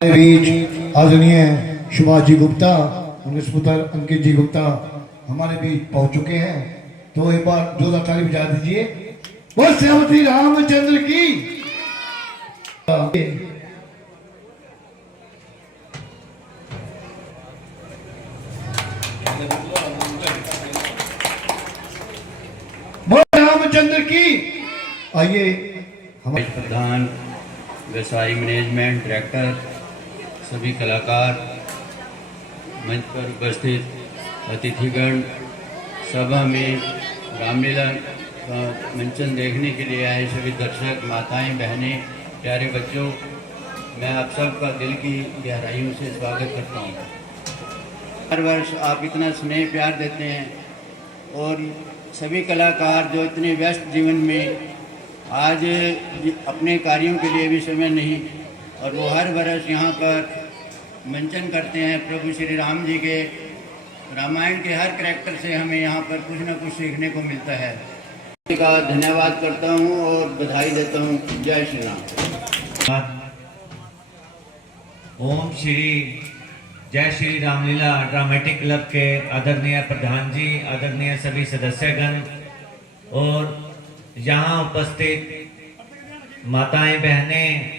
बीच आदरणीय सुभाष जी गुप्ता, उनके सुपुत्र अंकित जी गुप्ता हमारे बीच पहुंच चुके हैं। तो एक बार जोरदार ताली बजा दीजिए। बोल श्री रामचंद्र की। बोल रामचंद्र की। आइए हमारे प्रधान, व्यवसायी मैनेजमेंट डायरेक्टर, सभी कलाकार, मंच पर उपस्थित अतिथिगण, सभा में रामलीला का मंचन देखने के लिए आए सभी दर्शक, माताएं, बहनें, प्यारे बच्चों, मैं आप सबका दिल की गहराइयों से स्वागत करता हूँ। हर वर्ष आप इतना स्नेह प्यार देते हैं और सभी कलाकार जो इतने व्यस्त जीवन में आज अपने कार्यों के लिए भी समय नहीं, और वो हर वर्ष यहाँ पर मंचन करते हैं। प्रभु श्री राम जी के रामायण के हर करैक्टर से हमें यहाँ पर कुछ न कुछ सीखने को मिलता है। का धन्यवाद करता हूँ और बधाई देता हूँ। जय श्री राम। ओम श्री जय श्री रामलीला ड्रामेटिक क्लब के आदरणीय प्रधान जी, आदरणीय सभी सदस्यगण और यहाँ उपस्थित माताएं, बहनें,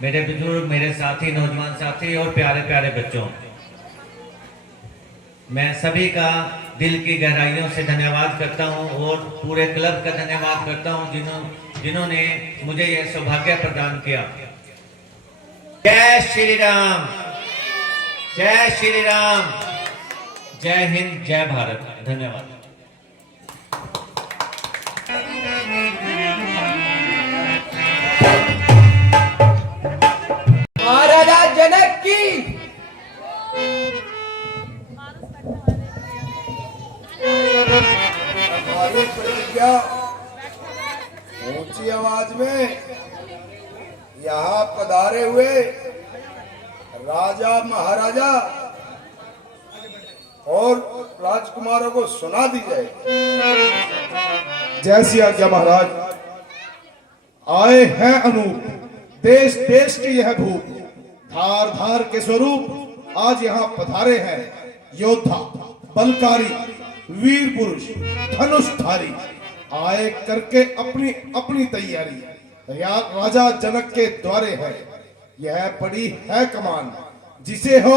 मेरे बुजुर्ग, मेरे साथी, नौजवान साथी और प्यारे प्यारे बच्चों, मैं सभी का दिल की गहराइयों से धन्यवाद करता हूं और पूरे क्लब का धन्यवाद करता हूं जिन्होंने मुझे यह सौभाग्य प्रदान किया। जय श्री राम, जय श्री राम, जय हिंद, जय भारत। धन्यवाद। महाराजा जनक की। हमारी प्रतिज्ञा ऊंची आवाज में यहाँ पधारे हुए राजा, महाराजा और राजकुमारों को सुना दी जाए। जैसी आज्ञा महाराज। आए हैं अनूप, देश देश की यह भूप, धार धार के स्वरूप आज यहाँ पधारे हैं। योद्धा, बलकारी, वीर पुरुष, धनुषधारी आए करके अपनी अपनी तैयारी राजा जनक के द्वारे है। यह पड़ी है कमान, जिसे हो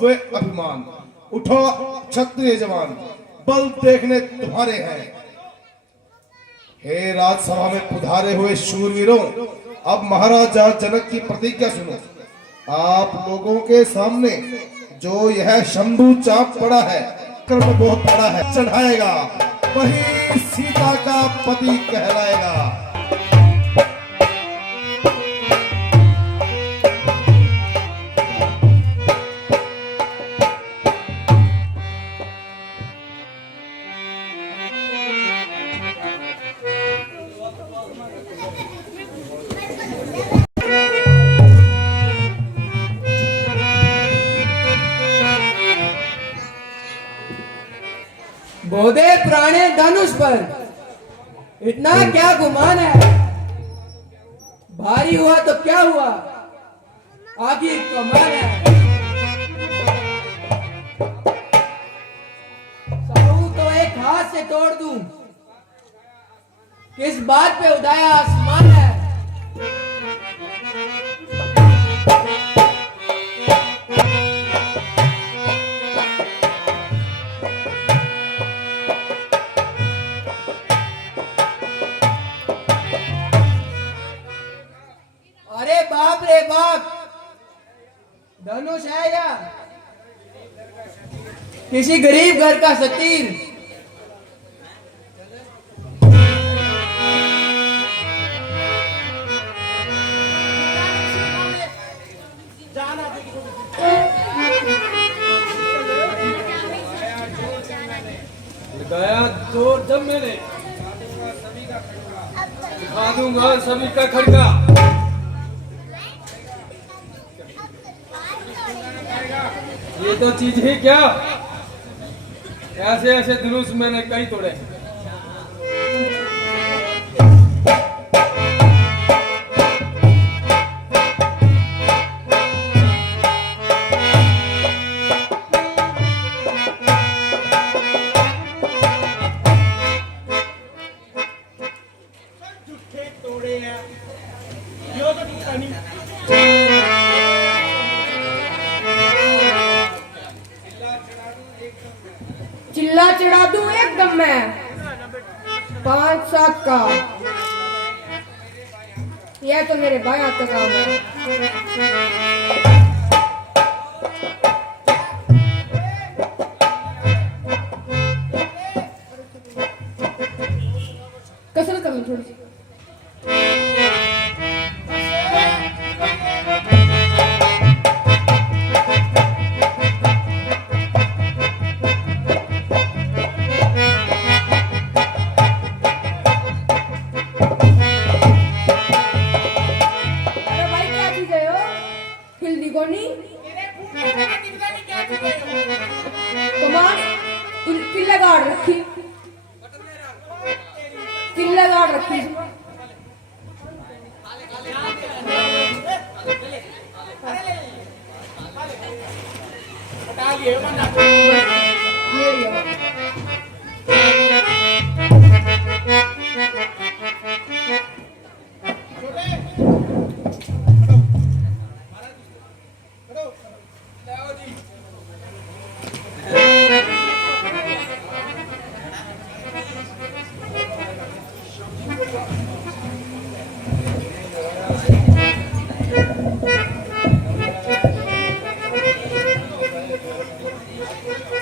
वे अभिमान। उठो क्षत्रिय जवान, बल देखने तुम्हारे हैं। हे राजसभा में पधारे हुए शूरवीरों, अब महाराजा जनक की प्रतिज्ञा सुनो। आप लोगों के सामने जो यह शंभू चाप पड़ा है, कर्म बहुत बड़ा है, चढ़ाएगा वही सीता का पति कहलाएगा। बोधे पुराने धनुष पर इतना क्या गुमान है? भारी हुआ तो क्या हुआ, आखिर कमान है। साहू तो एक हाथ से तोड़ दूं, किस बात पे उदाया आसमान है। अरे बाप रे बाप, धनुष है या किसी गरीब घर का सतीर? गया जोर जब मैंने दिखा दूंगा सभी का खड़का। ये तो चीज ही क्या, ऐसे ऐसे धनुष मैंने कई तोड़े। काम है 5-7 का। यह तो मेरे भाई का काम है। कसरत कर लो थोड़ी सी। किल्ला गाड़ रखी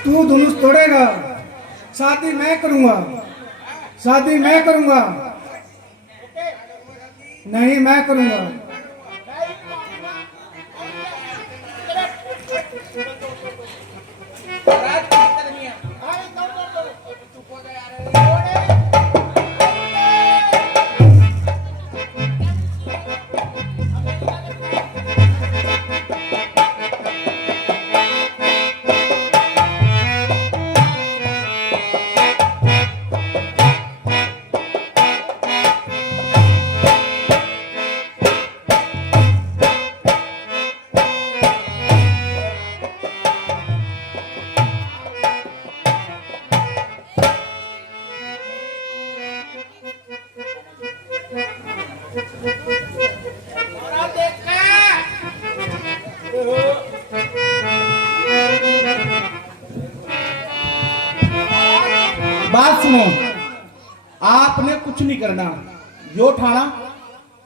तू धनुष तोड़ेगा, शादी मैं करूंगा, शादी मैं करूंगा, नहीं मैं करूंगा। बात सुनो, आपने कुछ नहीं करना, यो ठाना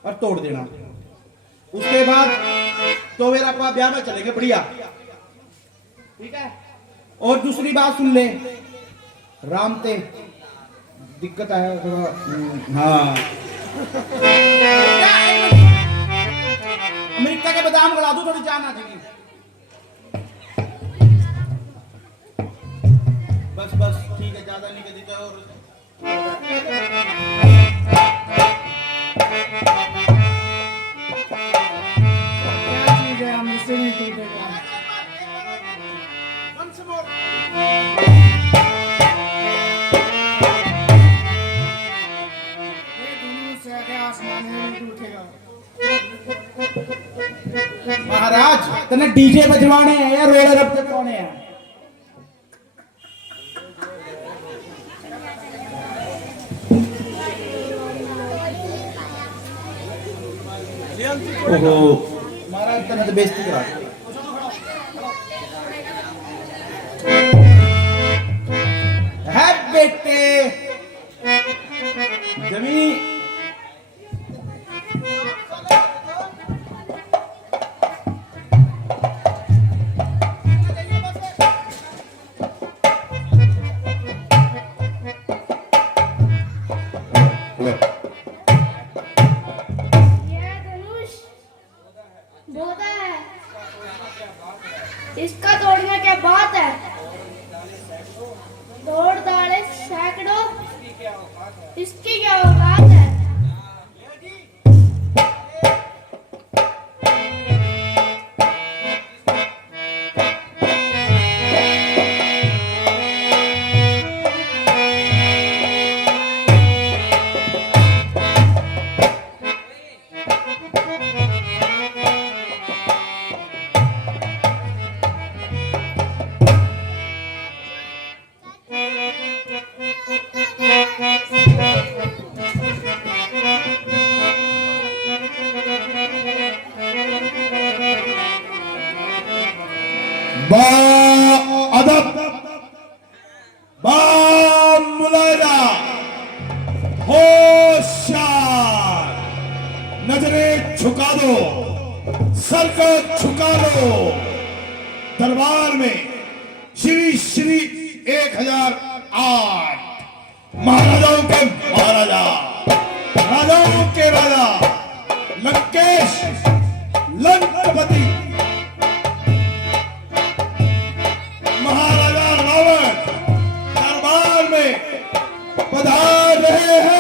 और तोड़ देना। उसके बाद तो मेरा आपका ब्याह में चलेंगे बढ़िया, ठीक है। और दूसरी बात सुन ले, रामते दिक्कत है थोड़ा। हाँ, अमेरिका के बादाम गला दो, थोड़ी जान आ जाएगी। बस बस ठीक है, ज्यादा नहीं कर देता। और क्या चीज है, हम इससे नहीं टूटेगा। ये धनुष है कि आसमान में नहीं टूटेगा। महाराज तने डीजे बजवाने हैं या रोलर अब बजवाने हैं? ओहो महाराज तने तो बेइज्जती करा दी। है बेटे जमीन इसका तोड़ने क्या बात है? तोड़ डाले सैकड़ों, इसकी क्या औकात है? अदब, मुलायम। झुका लो। दरबार में श्री श्री 1008 महाराजाओं के महाराजा, राजाओं के राजा लंकेश लंकपति महाराजा रावण दरबार में पधार रहे हैं।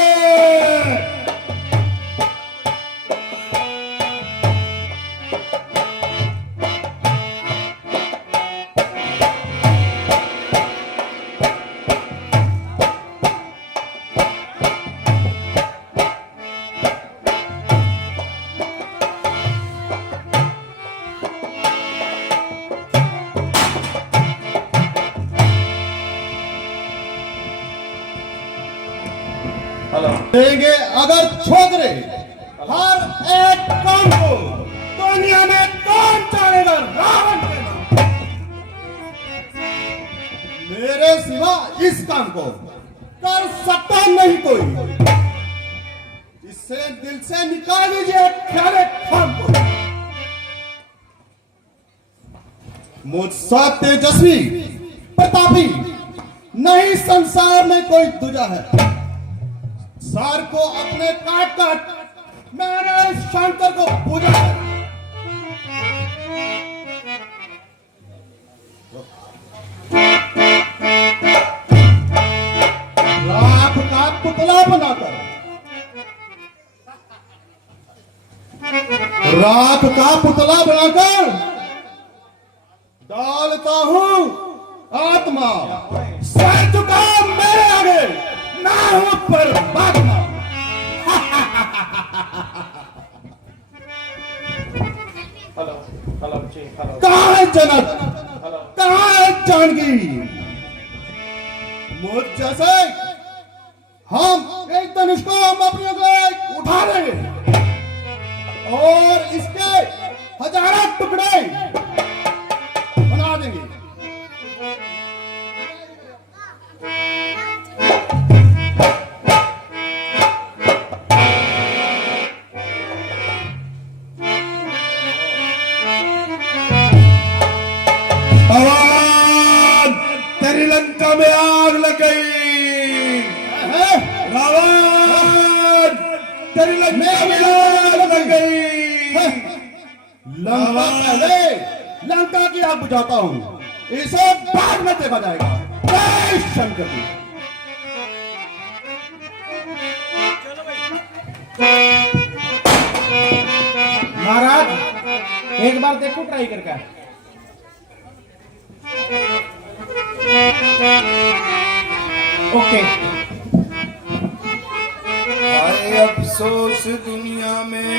देंगे अगर छोकरे हर एक काम को दुनिया में कौन चाहेगा रावण के नाम। मेरे सिवा इस काम को कर सकता नहीं कोई। इससे दिल से निकाल लीजिए प्यारे खान को। मुझसा तेजस्वी प्रतापी नहीं संसार में कोई दूजा है। सार को अपने काट काट मैंने शंकर को पूजा है। राख का पुतला बनाकर, राख का पुतला बनाकर डालता हूं आत्मा। सर झुका मेरे आगे ना हो पर भागना। कहाँ है जनक, कहाँ है जानकी। मुझ जैसे हम एक धनुष को हम अपनी ऊँगली उठा लेंगे और इसके हजारों टुकड़े बना देंगे। तेरी लंका में आग लग गई। रावण तेरी लंका में आग लग गई। लंका पहले लंका की आग बुझाता हूँ, इसे बाद में देखा जाएगा। जय शंकर जी। महाराज एक बार देखो ट्राई करके। ओके। अरे अफसोस दुनिया में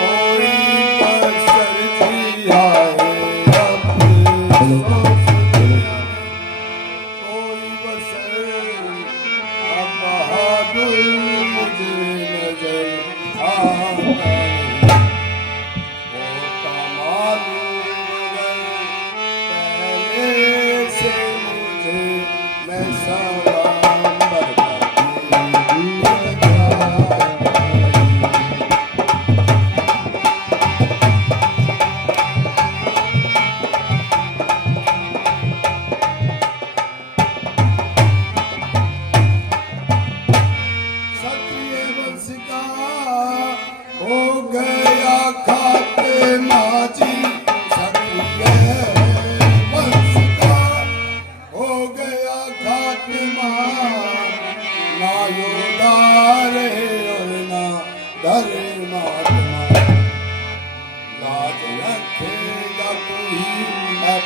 कोई बसर जिया है। अफसोस दुनिया में कोई बसर। अब बहादुर मुझे नजर आता है। होता मालूम मगर पहले से मुझे मैं सलाम बरता।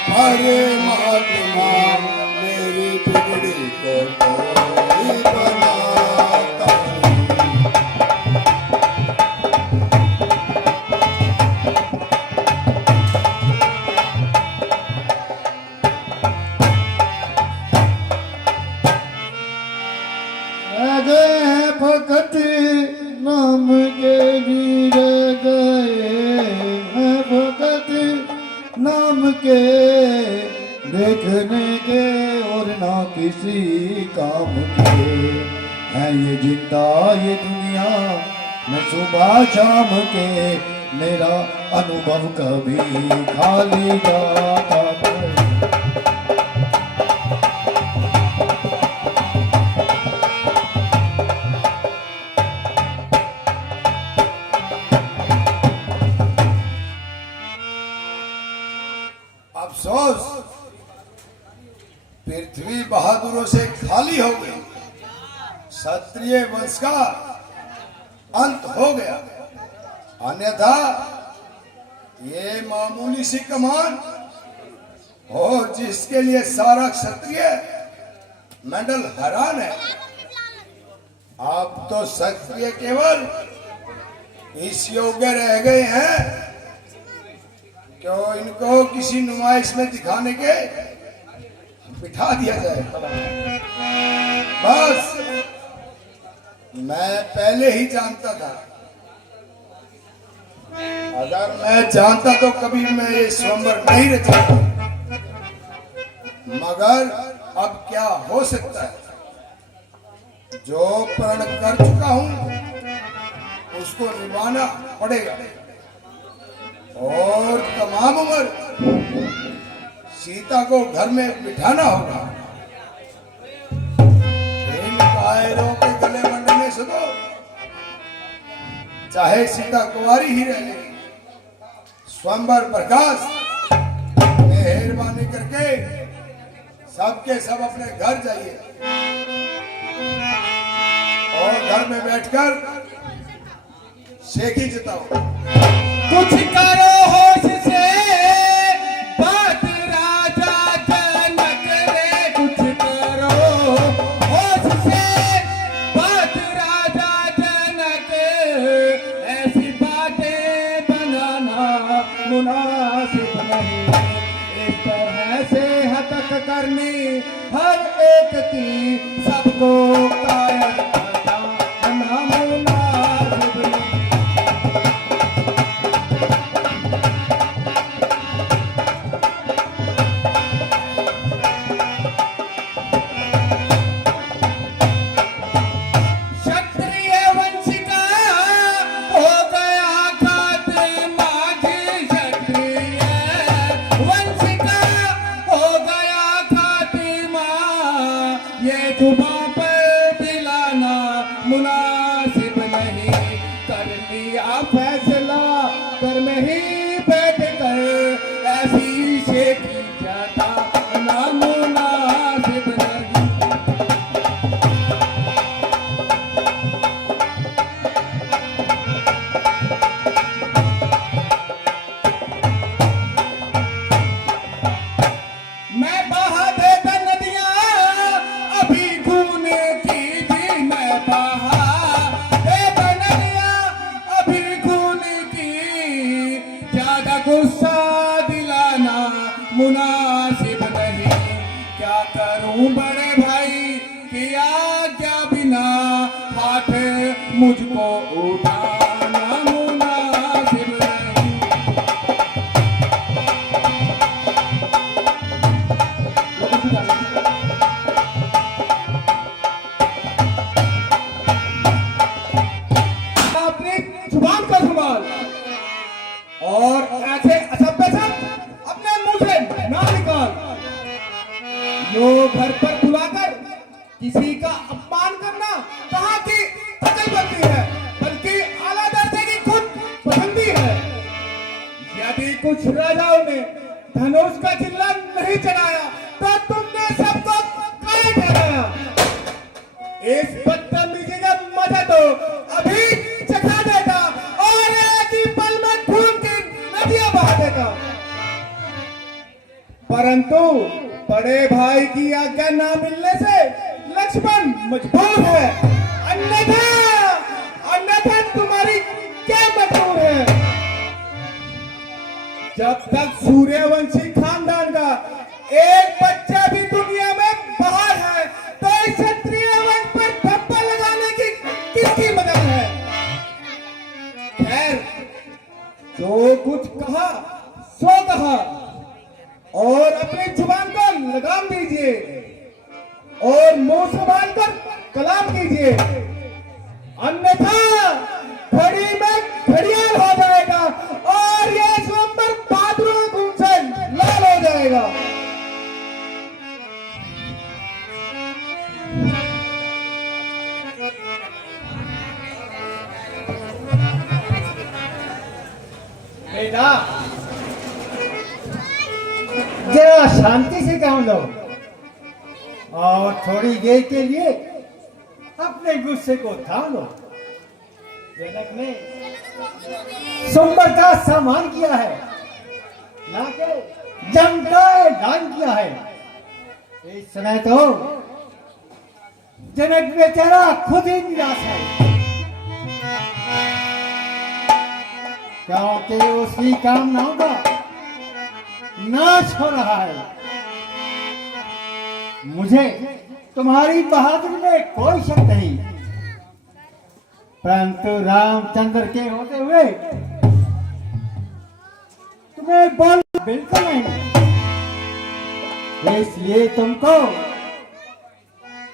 परमात्मा मेरी बिगड़ी को कोई बनाता गए भगत नाम के वीर गए हैं। भगत नाम के देखने के और ना किसी काम के हैं। ये जिंदा ये दुनिया मैं सुबह शाम के मेरा अनुभव कभी खाली जाता है। अफसोस, पृथ्वी बहादुरों से खाली हो गई। क्षत्रिय वंश का अंत हो गया। अन्यथा ये मामूली सी कमान हो जिसके लिए सारा क्षत्रिय मंडल हैरान है। अब तो क्षत्रिय केवल इस योग्य रह गए हैं क्यों इनको किसी नुमाइश में दिखाने के बिठा दिया जाए। बस मैं पहले ही जानता था। अगर मैं जानता तो कभी मैं ये स्वयंवर नहीं रचाता। मगर अब क्या हो सकता है। जो प्रण कर चुका हूं उसको निभाना पड़ेगा और तमाम उम्र सीता को घर में बिठाना होगा। इन कायरों के गले मंडने से तो चाहे सीता कुंवारी ही रहे। स्वयंवर प्रकाश, मेहरबानी करके सबके सब अपने घर जाइए और घर में बैठकर शेखी जताओ। कुछ करो होश से बात राजा जनक रे, कुछ करो होश से बात राजा जनक। ऐसी बातें बनाना मुनासिब नहीं, इस तरह से हतक करनी हर एक की सबको कायल करना मुनासिब नहीं। मुनासिब नहीं, कर लिया फैसला कर में ही बैठ कर ऐसी शेखी जाता ना मुनासिब नहीं। मैं बहा देता नदियां अभी खून की थी, मैं बहा देता नदियां अभी खून की। ज्यादा गुस्सा दिलाना मुनासिब नहीं, क्या करूं बड़े भाई की आज्ञा बिना हाथ मुझको उठाना मुनासिब नहीं। अपनी जुबान का संभाल और ऐसे असभ्य शब्द अपने मुंह से ना निकाल। जो घर पर बुलाकर किसी का अपमान करना कहाँ की अकलमंदी है, बल्कि आला दर्जे की खुद पसंदी है। यदि कुछ राजाओं ने धनुष का चिल्ला नहीं चढ़ाया तो तुमने सबको काहे ठहराया। इस बदतमीजी का मजा तो अभी चखा देता और एक ही पल में खून की नदियां बहा देता। परंतु बड़े भाई की आज्ञा ना मिलने से लक्ष्मण मजबूर है, अन्यथा तुम्हारी क्या मजबूर है। जब तक सूर्यवंशी खानदान का एक बच्चा भी दुनिया में बाहर है तो इस क्षत्रिय वंश पर धब्बा लगाने की किसकी मदद है। खैर, जो कुछ कहा सो कहा और अपनी जुबान को लगाम दीजिए और मुंह संभाल कर कलाम कीजिए, अन्यथा घड़ी में घड़ियाल हो जाएगा जरा शांति से काम लो और थोड़ी देर के लिए अपने गुस्से को थाम लो। जनक ने सुंबर का सम्मान किया है, ना कि जंग का ऐलान किया है। इस समय तो जनक बेचारा खुद ही निराश है, क्योंकि उसकी कामनाओं का नाश हो रहा है। मुझे तुम्हारी बहादुरी में कोई शक नहीं, परंतु रामचंद्र के होते हुए तुम्हें बोल बिल्कुल नहीं। इसलिए तुमको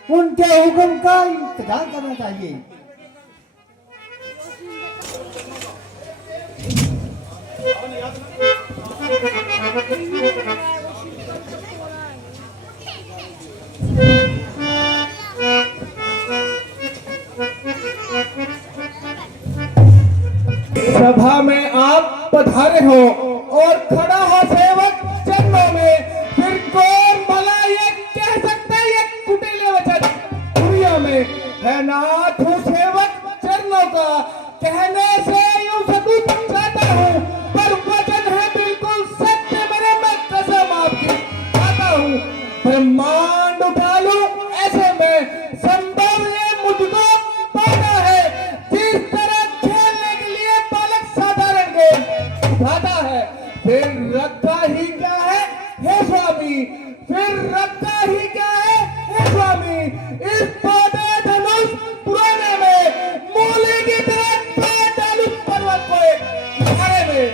उनके हुक्म का इंतजार करना चाहिए। सभा में आप पधारे हो और खड़ा हो सेवक चरणों में, फिर कौन भला ये कह सकता है ये कुटिल वचन दुनिया में है नाथ हूँ सेवक चरणों का, कहने से यूं सकुच चाहता हूँ, पर वचन है बिल्कुल सत्य मेरे, मैं कसम आपकी खाता हूँ। ब्रह्मांड उठा लूं ऐसे में संभव ये मुझको पाना है, जिस तरह खेलने के लिए बालक साधारण गेम उठाता है, फिर रखा ही क्या है हे स्वामी, फिर रखा ही क्या है हे स्वामी। इस पौधे धनुष पुराने में मूली की तरह काट डालूं पर्वत को एक इशारे में।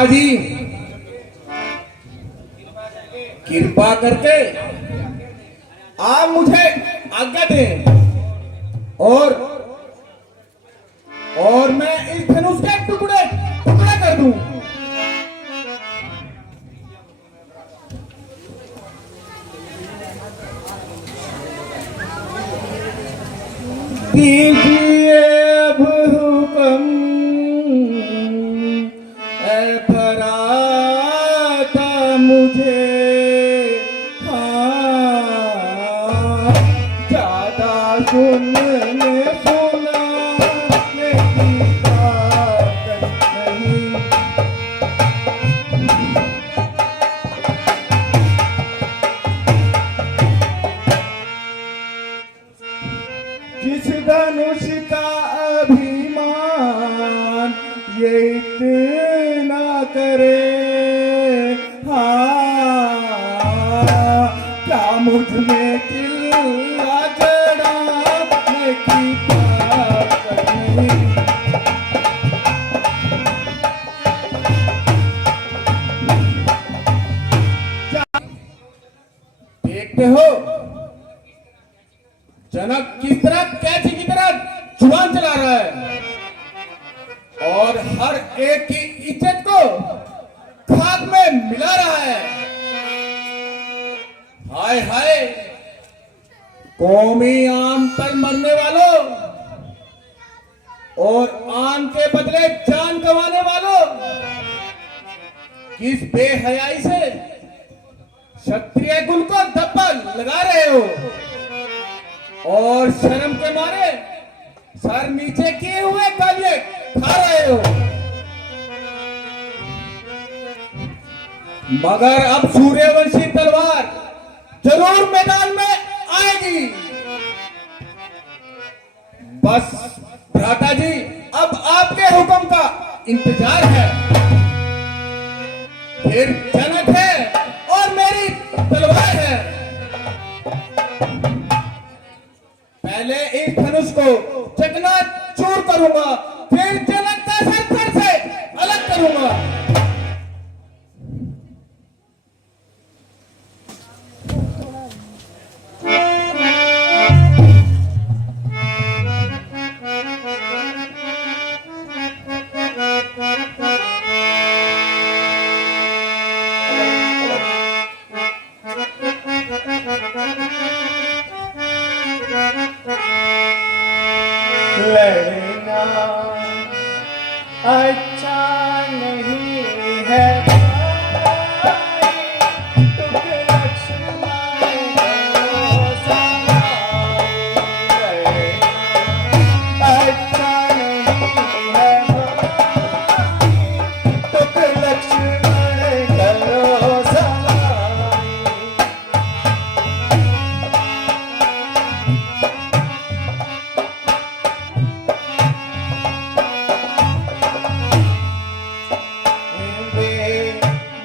जी कृपा करके आप मुझे आज्ञा दें और मैं इस धनुष के टुकड़े टुकड़ा कर दूं। कीजिए अब हुक्म ऐ भराता मुझे, हाँ ज्यादा सुनने सुनाने की ताकत नहीं। जिस धनुष का अभिमान ये इतना करे, हाँ क्या मुझ में चिल्ला चढ़ाने की ताकत नहीं। देखते हो जनक किस तरह कैची की तरह जुबान चला रहा है और हर एक की इज्जत को खाक में मिला रहा है। हाय हाय कौमी आम पर मरने वालों और आम के बदले जान गंवाने वालों, किस बेहयाई से क्षत्रिय कुल को धब्बा लगा रहे हो और शर्म के मारे सर नीचे किए हुए गालियां खा रहे हो। मगर अब सूर्यवंशी तलवार जरूर मैदान में आएगी। बस भ्राता जी अब आपके हुक्म का इंतजार है। फिर जनक है और मेरी तलवार है। पहले इस धनुष को चकनाचूर करूंगा, फिर जनक का सर धड़ से अलग करूंगा। लड़ना अच्छा नहीं है भाई, तुम लक्ष्मण को सहाय रहना। अच्छा नहीं है भाई, तुम लक्ष्मण करो सहाय।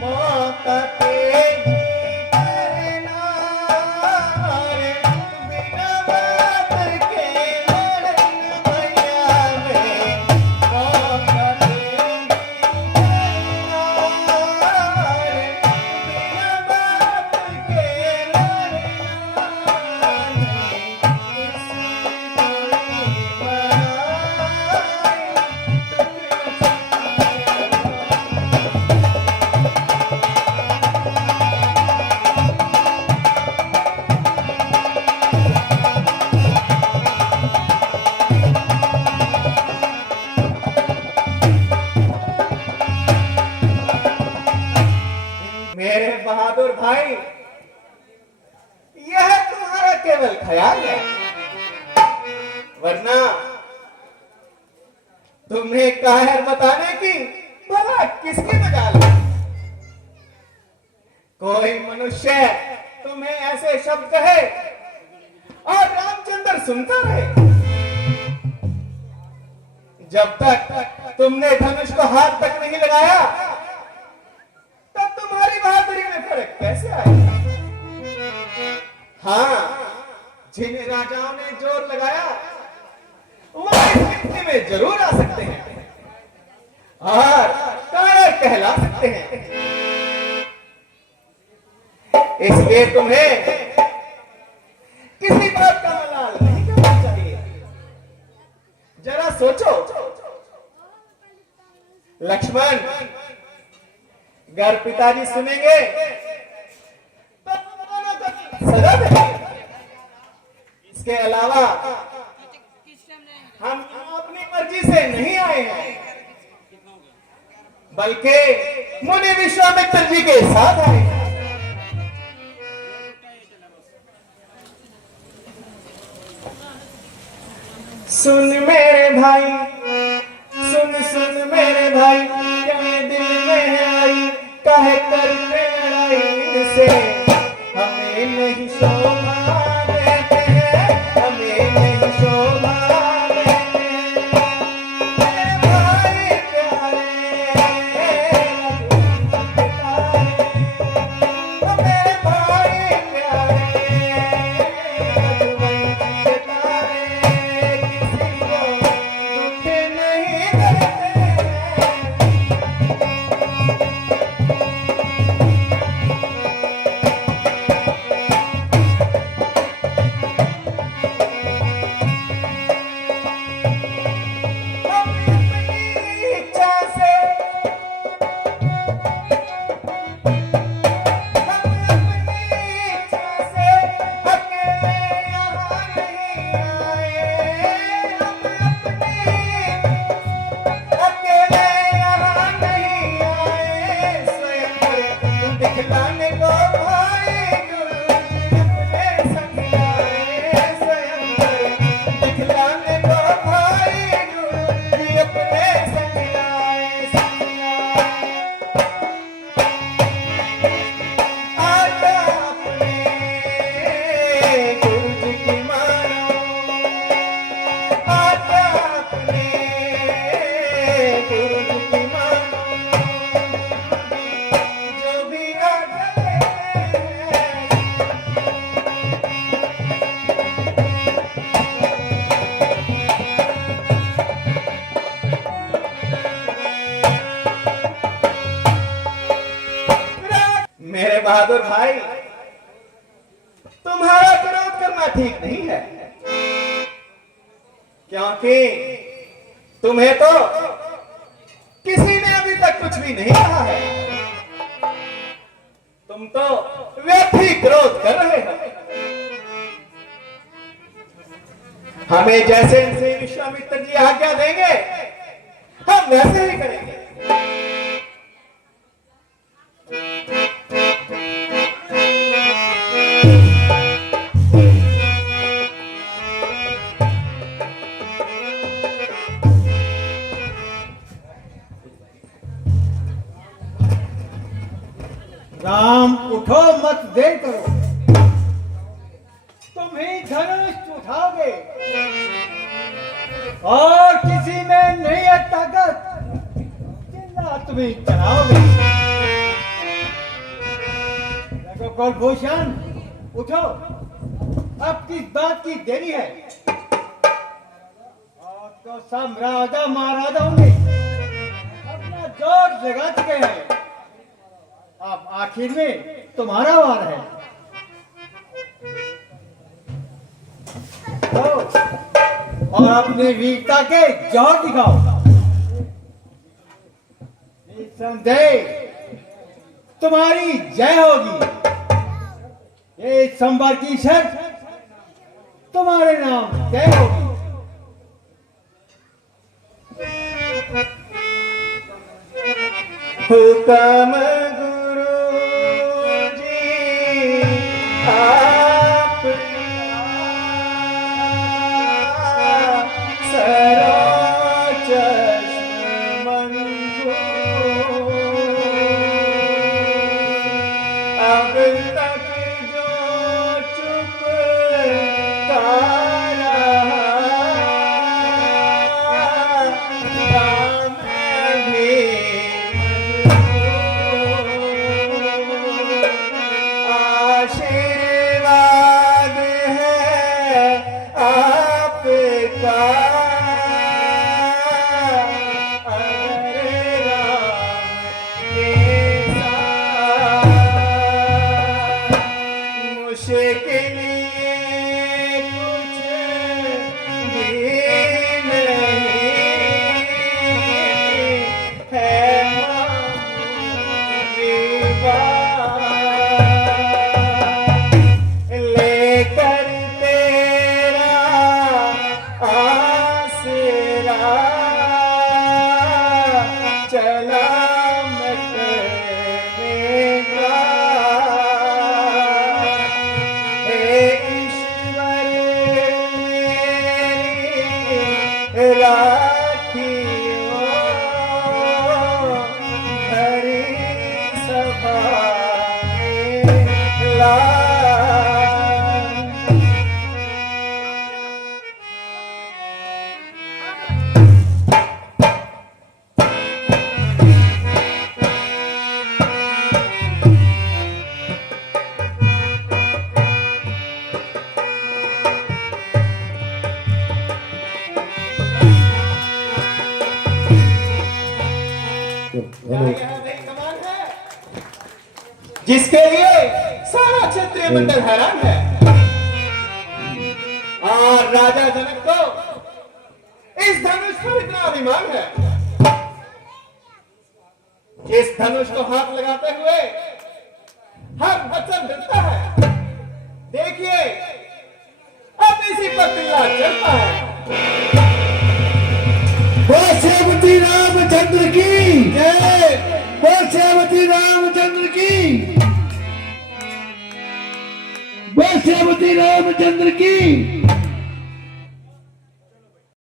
मौका तेरी करना रे, बिना बात के लड़न भैया रे। मौका तेरी करना रे, बिना बात के लड़ना रे। इस कोई मेरे बहादुर भाई, यह तुम्हारा केवल ख्याल है, वरना तुम्हें कायर बताने की भला किसकी मजाल है। कोई मनुष्य तुम्हें ऐसे शब्द कहे और रामचंद्र सुनता रहे, जब तक तुमने धनुष को हाथ तक नहीं लगाया तब तुम्हारी बहादुरी में फर्क कैसे आएगा। हाँ, जिन्हें राजाओं ने जोर लगाया वो इस मिट्टी में जरूर आ सकते हैं और कायर कहला सकते हैं। इसलिए तुम्हें किसी बात का मलाल नहीं करना चाहिए। जरा सोचो लक्ष्मण, अगर पिताजी सुनेंगे तो दोनों को सजा देंगे। इसके अलावा हम अपनी मर्जी से नहीं आए हैं, बल्कि मुनि विश्वामित्र जी के साथ आए हैं। सुन मेरे भाई, सुन सुन मेरे भाई, क्या दिल में आई काहे करते लड़ाई से। हमें नहीं शोभा देते हैं, हमें नहीं शोभा देते मेरे भाई प्यारे, मेरे भाई प्यारे, के तारे किसी को दुख नहीं देते। दिखलाने को भाई अपने संग आए, स्वयं दिखलाने को भाई अपने संग आए, आजा अपने गुरु की मानो, आजा अपने गुरु की मानो, जो भी आ जाए। मेरे बहादुर भाई, तुम्हारा विरोध करना ठीक नहीं है, क्योंकि तुम्हें तो किसी ने अभी तक कुछ भी नहीं कहा है। तुम तो व्यर्थी क्रोध कर रहे हो। हमें जैसे विश्वामित्र जी आज्ञा देंगे हम वैसे ही करेंगे। राम उठो, मत देर करो। तुम ही धनुष उठाओगे और किसी में नहीं है ताकत, चिल्ला तुम ही चलाओगे। देखो कुलभूषण, उठो, अब किस बात की देरी है? और तो सब राजा महाराजाओं ने अपना जोर जगा चुके हैं। अब आखिर में तुम्हारा वार है। तो और अपनी वीरता के जोर दिखाओ। निसंदेह तुम्हारी जय होगी। ये संबर की शर्त तुम्हारे नाम तय होगी। हुक्म जिसके लिए सारा क्षत्रिय मंडल हैरान है। और राजा जनक को इस धनुष पर इतना अभिमान है। इस धनुष को हाथ लगाते हुए हर वचन मिलता है। देखिए अब इसी पर पिल्ला चलता है। बोल श्रीमती रामचंद्र की जय। बोल श्रीमती रामचंद्र की। बोल श्रीमती रामचंद्र की।